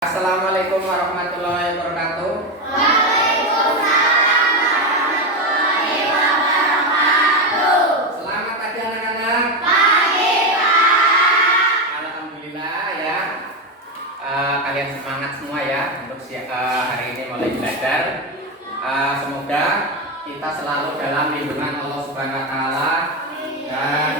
Assalamualaikum warahmatullahi wabarakatuh. Waalaikumsalam warahmatullahi wabarakatuh. Selamat pagi anak-anak. Pagi, Pak. Alhamdulillah ya. Kalian semangat semua ya untuk hari ini mulai belajar. Semoga kita selalu dalam lindungan Allah Subhanahu Wa Taala dan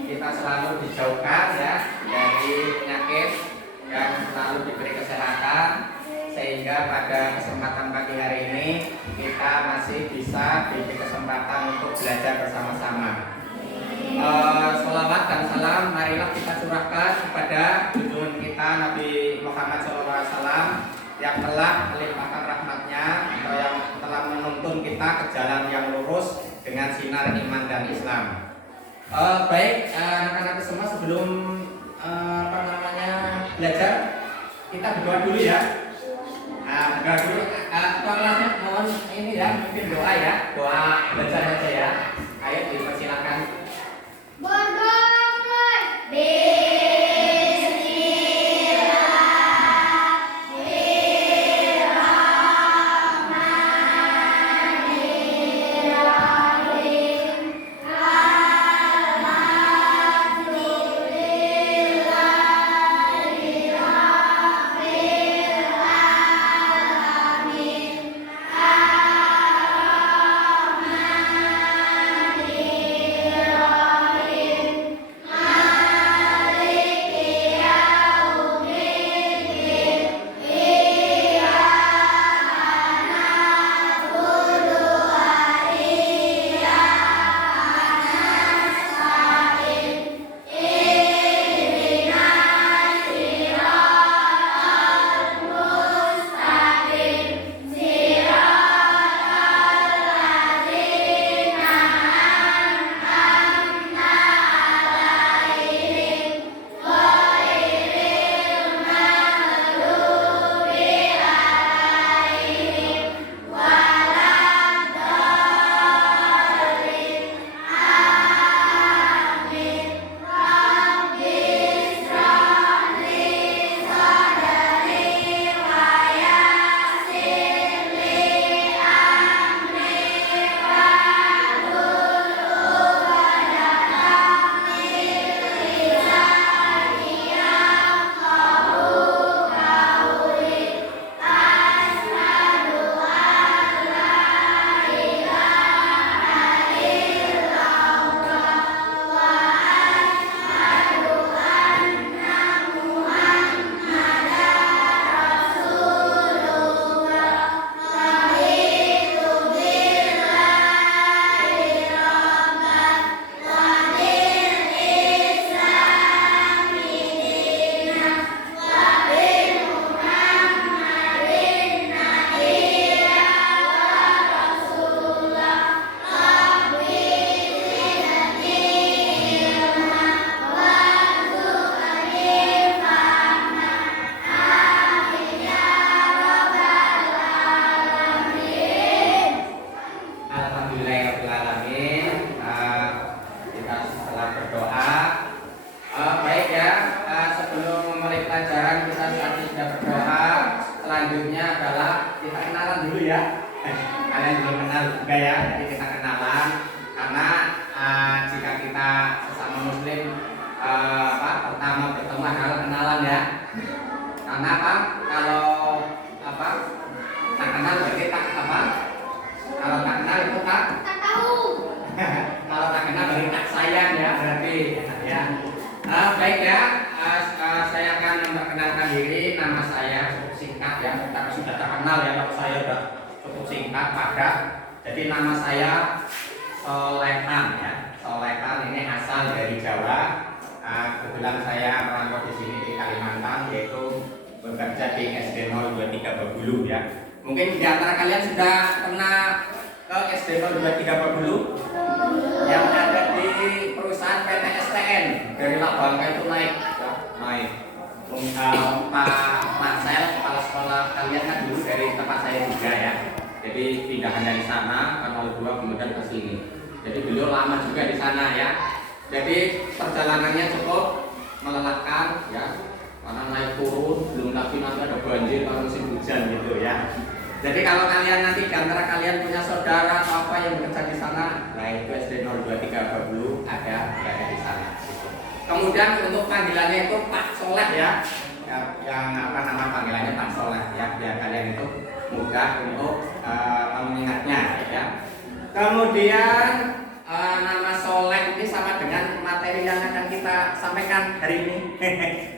kita selalu dijauhkan ya dari penyakit dan selalu diberi kesehatan sehingga pada kesempatan pagi hari ini kita masih bisa diberi kesempatan untuk belajar bersama-sama. Sholawat dan salam marilah kita curahkan kepada junjungan kita Nabi Muhammad SAW yang telah melimpahkan rahmatnya atau yang telah menuntun kita ke jalan yang lurus dengan sinar iman dan Islam. Baik anak-anak semua, sebelum belajar kita berdoa dulu ya. Berdoa dulu. Kelasnya mohon ini ya, mungkin doa ya, doa belajar aja ya. Ayo dipersilakan. Berdoa. Selanjutnya adalah kita kenalan dulu ya. Kalian belum kenal juga ya, jadi kita kenalan karena jika kita sesama muslim pertama bertemu adalah kenalan ya. Karena apa? Kalau tak kenal berarti tak apa? Kalau tak kenal itu tak tahu. Kalau tak kenal berarti tak sayang ya, berarti ya. Baik ya, saya akan memperkenalkan diri. Nama saya cukup singkat ya, tapi sudah terkenal ya kalau saya sudah cukup singkat padat. Jadi nama saya Solehan ya. Solehan ini asal dari Jawa. Kebetulan saya merantau di sini di Kalimantan, yaitu bekerja di SD 023 Babulu ya. Mungkin di antara kalian sudah pernah ke SD 023 Babulu yang ada di perusahaan PT STN. Dari Labangka itu naik ya, naik. Pak Marcel, kepala sekolah kalian kan dulu dari tempat saya juga ya. Jadi pindahan dari sana ke 02 kemudian ke sini. Jadi beliau lama juga di sana ya. Jadi perjalanannya cukup melelahkan ya. karena naik turun, belum lagi nanti ada banjir kalau musim hujan gitu ya. Jadi kalau kalian nanti di antara kalian punya saudara atau apa yang bekerja di sana, nah itu SD 023 Babulu ada berada di sana. Kemudian untuk panggilannya itu Pak Soleh ya, yang apa nama panggilannya Pak Soleh ya, biar kalian itu mudah untuk mengingatnya ya. Kemudian nama Soleh ini sama dengan materi yang akan kita sampaikan hari ini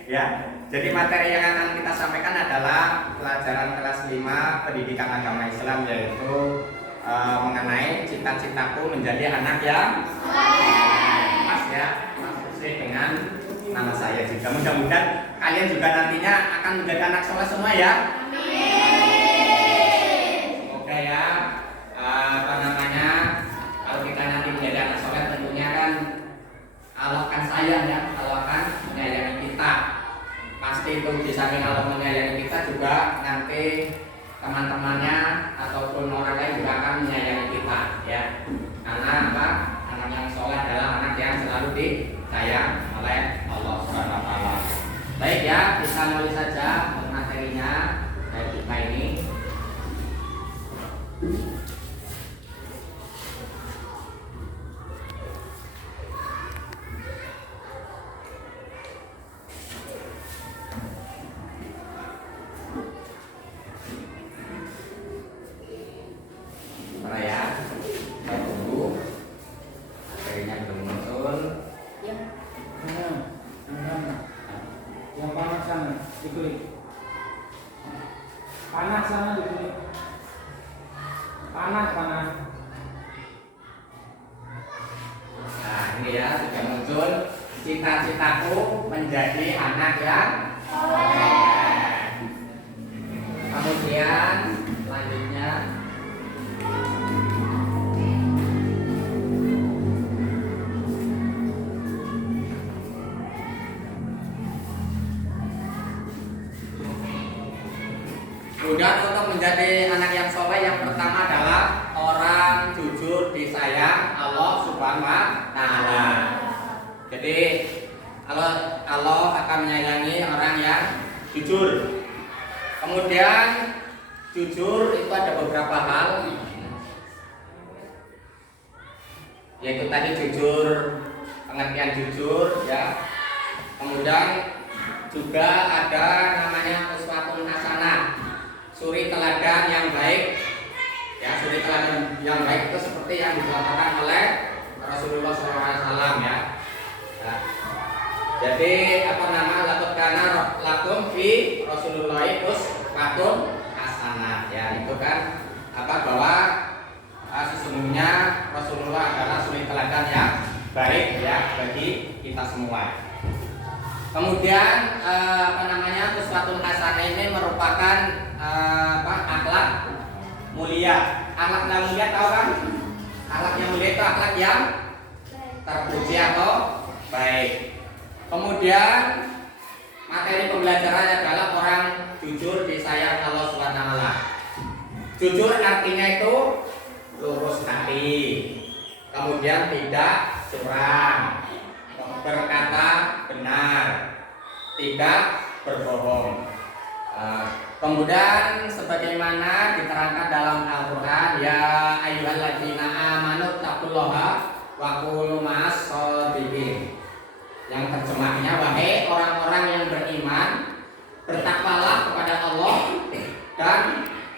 ya. Jadi materi yang akan kita sampaikan adalah pelajaran kelas 5 pendidikan agama Islam, yaitu mengenai cita-citaku menjadi anak yang pas ya, sesuai dengan nama saya juga. Mudah-mudahan kalian juga nantinya akan menjadi anak soleh semua ya. Semoga ya, apa namanya, kalau kita nanti menjadi anak soleh tentunya kan Allah akan sayang ya, Allah akan menyayangi kita. Pasti itu di samping Allah menyayangi kita juga nanti teman-temannya ataupun orang lain juga akan menyayangi kita ya. Karena apa? Anak yang soleh adalah anak yang selalu disayang oleh Allah Subhanahu wa taala. Baik ya, kita mulai saja materinya dari kita ini. Panas sana diklik. Panas. Nah ini ya sudah muncul cita-citaku menjadi anak yang soleh. Kemudian selanjutnya kemudian untuk menjadi anak yang soleh yang pertama adalah orang jujur disayang Allah Subhanahu wa taala. Jadi Allah akan menyayangi orang yang jujur. Kemudian jujur itu ada beberapa hal, yaitu tadi jujur, pengertian jujur ya. Kemudian juga ada namanya uswatun hasanah, suri teladan yang baik ya. Suri teladan yang baik itu seperti yang dicontohkan oleh Rasulullah SAW ya. Nah, jadi apa nama laqad kana lakum fi Rasulullah uswatun hasanah ya, itu kan apa bahwa sesungguhnya Rasulullah adalah suri teladan yang baik ya bagi kita semua. Kemudian apa namanya uswatun hasanah ini merupakan akhlak mulia. Akhlak yang mulia tahu kan? Akhlak yang mulia itu akhlak yang terpuji atau baik. Kemudian materi pembelajarannya adalah orang jujur disayang Allah Subhanahu wa taala. Jujur artinya itu lurus hati, kemudian tidak curang, berkata benar, tidak berbohong. Kemudian sebagaimana diterangkan dalam Al-Quran, ya ayyuhalladzina amanu taqullaha wa kunu ma'as shodiqin. Yang terjemahnya, wahai orang-orang yang beriman, bertakwalah kepada Allah dan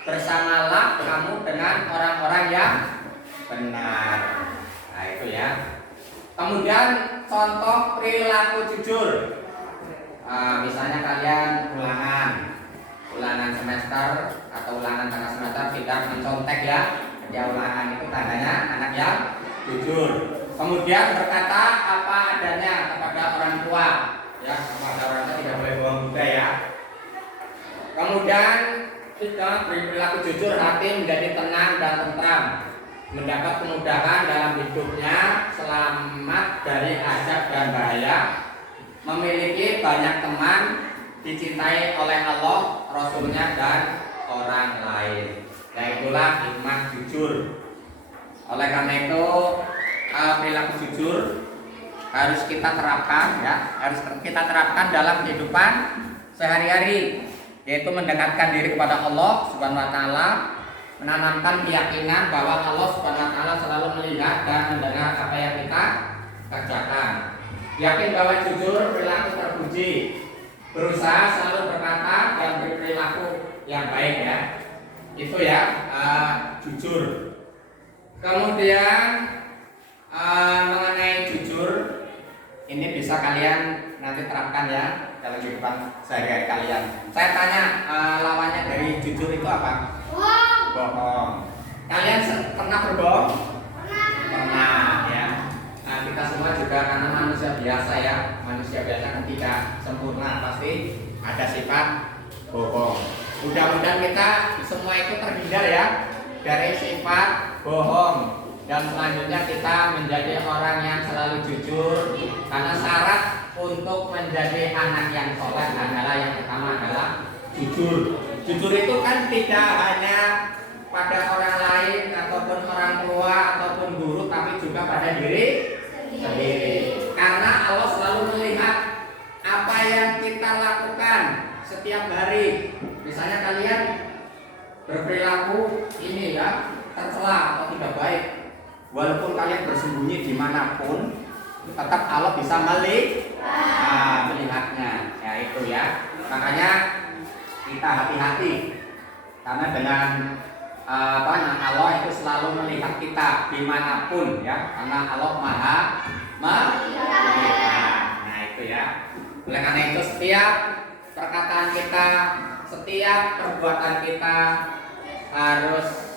bersamalah kamu dengan orang-orang yang benar. Nah itu ya. Kemudian contoh perilaku jujur. Misalnya kalian ulangan semester atau ulangan tengah semester tidak mencontek ya. Ya ulangan itu tandanya anak yang jujur. Kemudian berkata apa adanya kepada orang tua ya, kepada orang tua tidak boleh bohong juga ya. Kemudian kita perilaku jujur, hati menjadi tenang dan tentram, mendapat kemudahan dalam hidupnya, selamat dari azab dan bahaya, memiliki banyak teman, dicintai oleh Allah, Rasulnya dan orang lain. Nah itulah hikmah jujur. Oleh karena itu perilaku jujur harus kita terapkan ya, harus kita terapkan dalam kehidupan sehari-hari, yaitu mendekatkan diri kepada Allah Subhanahu wa taala, menanamkan keyakinan bahwa Allah Subhanahu wa taala selalu melihat dan mendengar apa yang kita kerjakan. Yakin bahwa jujur perilaku terpuji, berusaha selalu berkata dan berperilaku yang baik ya. Itu ya, jujur. Kemudian mengenai jujur ini bisa kalian nanti terapkan ya dalam kehidupan sehari-hari kalian. Saya tanya, lawannya dari jujur itu apa? Bohong. Kalian pernah berbohong? Pernah ya. Nah, kita semua juga karena manusia biasa ya. Manusia biasa ketika sempurna pasti ada sifat bohong. Mudah-mudahan kita semua itu terhindar ya dari sifat bohong. Dan selanjutnya kita menjadi orang yang selalu jujur, karena syarat untuk menjadi anak yang soleh adalah yang pertama adalah jujur. Jujur itu kan tidak hanya pada orang lain ataupun orang tua ataupun guru, tapi juga pada diri sendiri. Karena Allah selalu melihat apa yang kita lakukan setiap hari. Misalnya kalian berperilaku ini ya tercela atau tidak baik, walaupun kalian bersembunyi dimanapun, tetap Allah bisa melihatnya. Ya itu ya. Makanya kita hati-hati, karena dengan Allah itu selalu melihat kita dimanapun ya, karena Allah maha melihat. Nah itu ya. Oleh karena itu setiap perkataan kita, setiap perbuatan kita harus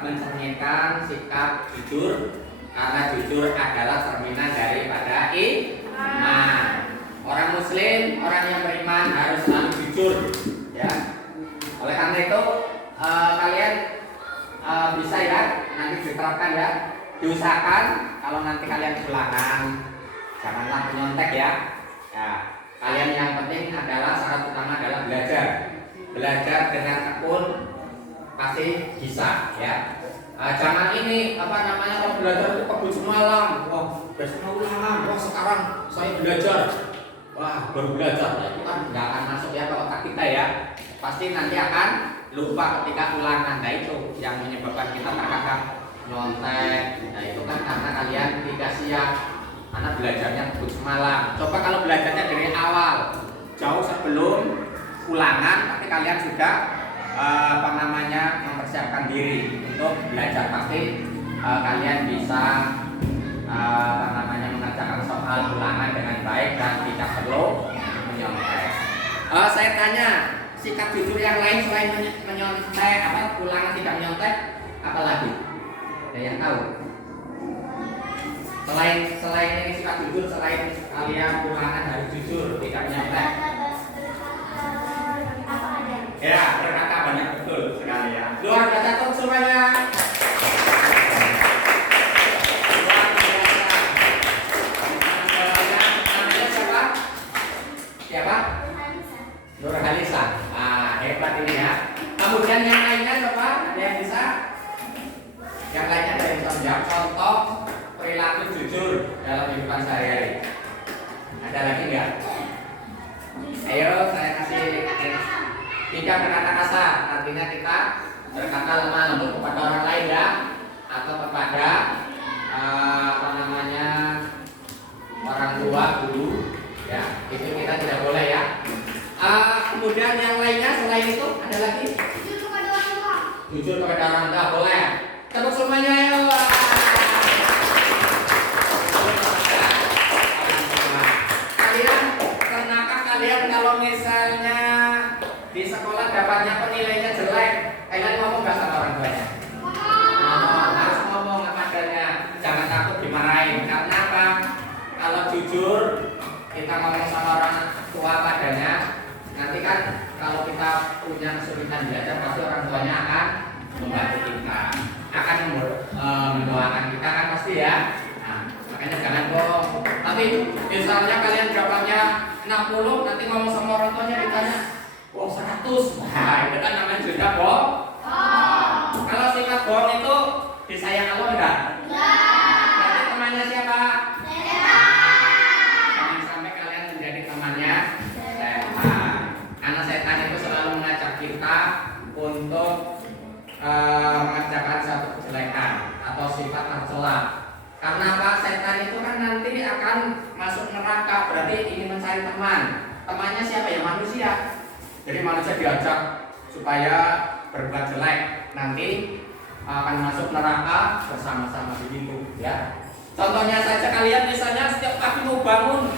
mencerminkan sikap jujur, karena jujur adalah cerminan daripada iman. Orang muslim, orang yang beriman harus selalu jujur ya. Oleh karena itu kalian bisa ya nanti diterapkan ya, diusahakan kalau nanti kalian ulangan janganlah menyontek ya. Ya, kalian yang penting adalah syarat utama adalah belajar dengan tekun pasti bisa ya. Jangan ini kalau belajar itu kebut semalam, besok mau ulangan, sekarang saya belajar, baru belajar, itu kan nggak akan masuk ya ke otak kita ya. Pasti nanti akan lupa ketika ulangan. Nah itu yang menyebabkan kita terkadang nyontek. Nah itu kan karena kalian tidak siap, karena belajarnya kebut semalam. Coba kalau belajarnya dari awal, jauh sebelum ulangan, tapi kalian sudah mempersiapkan diri untuk belajar, pasti kalian bisa mengerjakan soal ulangan dengan baik dan tidak perlu menyontek. Saya tanya, sikap jujur yang lain selain menyontek, ulangan tidak menyontek, apa lagi? Ada yang tahu? Selain ini sikap jujur, selain kalian ulangan harus jujur, tidak menyontek. Ya, berkata banyak betul sekali ya. Luar biasa tuh semuanya. Luar biasa. Namanya siapa? Siapa? Nur Halisa. Hebat ini ya. Kemudian yang lainnya coba, ada yang bisa? Yang lainnya ada yang bisa menjawab contoh perilaku jujur dalam kehidupan sehari-hari. Ada lagi nggak? Ayo saya kasih. Tidak berkata kasar, artinya kita berkata lemah lembut kepada orang lain ya, atau kepada orang tua, guru ya, itu kita tidak boleh ya. Kemudian yang lainnya selain itu ada lagi? Jujur kepada orang tua. Jujur kepada orang tua boleh. Tepuk semuanya ya. Kalian pernahkah kalian kalau misalnya di sekolah dapatnya penilaiannya jelek, kalian ngomong nggak sama orang tuanya? Harus ngomong apa adanya, jangan takut dimarahin. Karena apa? Kalau jujur kita ngomong sama orang tua padanya, nanti kan kalau kita punya kesulitan belajar, pasti orang tuanya akan membantu kita, akan mendoakan kita kan pasti ya. Nah, makanya jangan bohong. Tapi misalnya kalian dapatnya 60, nanti ngomong sama orang tuanya ditanya 100, nah itu kan namanya juga bohong. Kalau sifat bohong itu disayang Allah enggak? Berarti temannya siapa? Jangan sampai kalian menjadi temannya setan. kita untuk mengerjakan satu kejelekan atau sifat tercela. Karena apa? Setan itu kan nanti akan masuk neraka, berarti ini mencari teman. Temannya siapa ya? Manusia. Jadi manusia diajak supaya berbuat jelek, nanti akan masuk neraka bersama-sama begitu ya. Contohnya saja kalian misalnya setiap pagi mau bangun,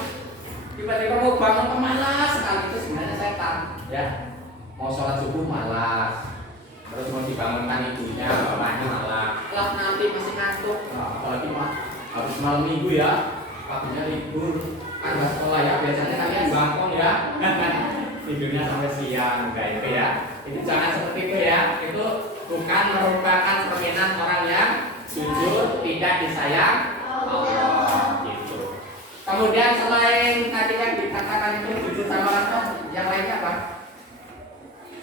tiba-tiba mau bangun malas sekali, itu sebenarnya setan ya. Mau sholat subuh malas, terus mau dibangunkan ibunya, bapaknya malas, lah nanti masih ngantuk. Nah, apalagi habis malam minggu ya, paginya libur, kan nggak sekolah ya, biasanya kalian bangkong ya, tidurnya sampai siang kayak itu ya. Itu jangan seperti itu ya, itu bukan merupakan cerminan orang yang jujur, tidak disayang Allah gitu. Kemudian selain tadi yang dikatakan itu jujur sama Allah, yang lainnya apa?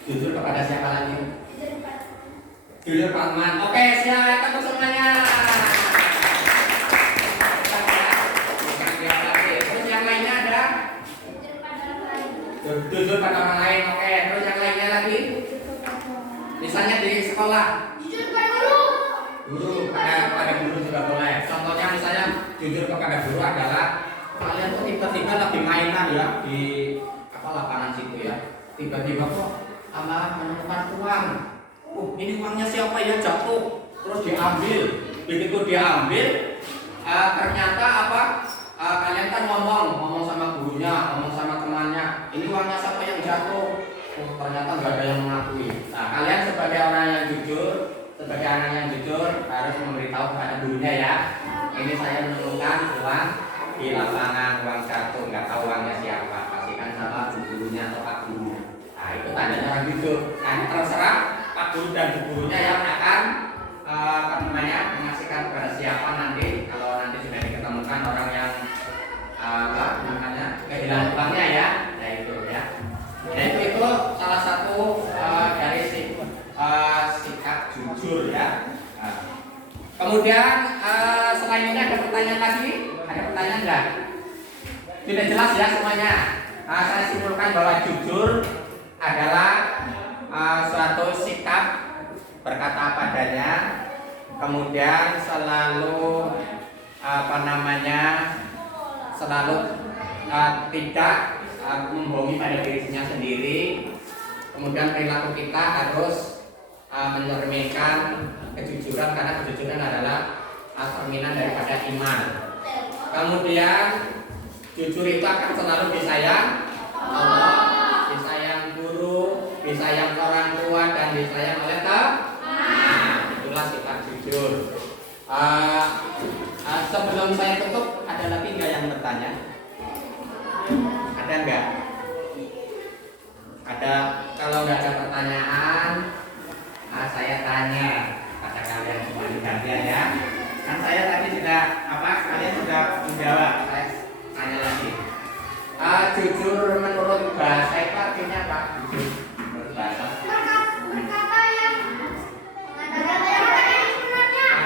Jujur kepada siapa lagi? Jujur paman. Oke, silakan untuk semuanya. Bukan dia lagi. Terus yang lainnya ada? Jujur pada orang lain. Oke, terus yang lainnya lagi? Misalnya di sekolah. Jujur pada guru. Guru pada guru juga boleh. Contohnya misalnya jujur kepada guru adalah kalian tuh tiba-tiba lagi mainan ya di lapangan situ ya. Tiba-tiba kok menemukan uang. Ini uangnya siapa ya, jatuh. Terus diambil. Begitu diambil, ternyata kalian kan ngomong sama gurunya, ngomong sama temannya. Ini uangnya siapa yang jatuh? Ternyata nggak ada yang mengakui. Nah, kalian sebagai orang yang jujur, sebagai anak yang jujur harus memberitahu kepada gurunya ya. Ini saya menemukan uang di lapangan, uang jatuh, nggak tahu uangnya siapa. Kasihkan sama gurunya atau pak gurunya. Nah, itu tandanya orang jujur. Nah, terserah pak guru dan gurunya yang akan mengasihkan kepada siapa nanti kalau nanti sudah diketemukan orang yang kehilangan uangnya ya. Nah, itu ya. Nah, itu salah satu dari sikap jujur ya. Kemudian selain ini ada pertanyaan lagi? Ada pertanyaan enggak? Tidak jelas ya semuanya. Saya simpulkan bahwa jujur adalah suatu sikap berkata apa adanya, kemudian selalu selalu tidak membohongi pada dirinya sendiri. Kemudian perilaku kita harus mencerminkan kejujuran, karena kejujuran adalah cerminan daripada iman. Kemudian jujur itu akan selalu disayang Allah, disayang guru, disayang orang tua, dan disayang oleh teman. Itulah sifat jujur. Sebelum saya tutup, ada lagi nggak yang bertanya? Ada nggak? Ada. Kalau nggak ada pertanyaan, saya tanya pada kalian semua di gantian ya. Kan saya tadi sudah kalian sudah menjawab. Saya tanya lagi. Jujur menurut bahasa itu artinya apa? Jujur menurut bahasa. Berkata yang sebenarnya.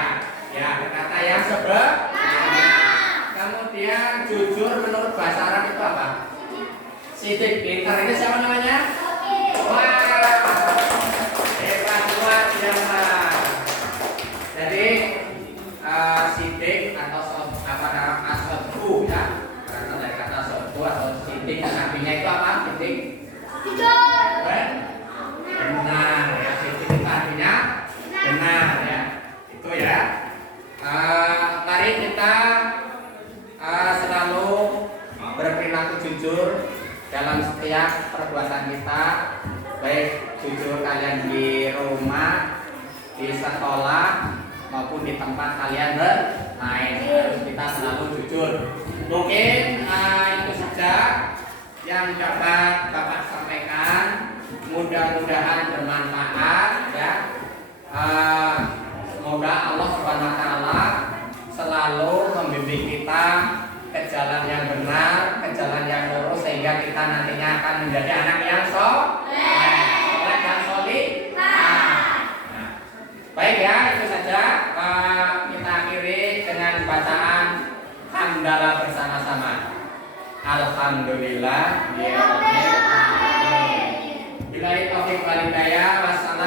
Ya, berkata yang sebenarnya. Kemudian jujur menurut bahasa Arab itu apa? Sidik. Pintar ini siapa namanya? Wah, hebat luar biasa. Jadi sidik atau asodku ya, berasal dari kata asodku atau sidik, artinya itu apa? Sidik. Jujur. Benar ya, sidik itu artinya benar ya. Itu ya. Mari kita selalu berperilaku jujur dalam setiap perbuatan kita, baik jujur kalian di rumah, di sekolah, maupun di tempat kalian bermain. Harus kita selalu jujur. Mungkin itu saja yang dapat Bapak sampaikan. Mudah-mudahan bermanfaat ya. Semoga Allah SWT selalu membimbing kita ke jalan yang benar, ke jalan yang lurus, sehingga kita nantinya akan menjadi anak yang soleh dan solih. Baik ya, itu saja. Kita akhiri dengan bacaan hamdalah bersama-sama. Alhamdulillah. Billahi taufiq wal hidayah. ya. Wassalamualaikum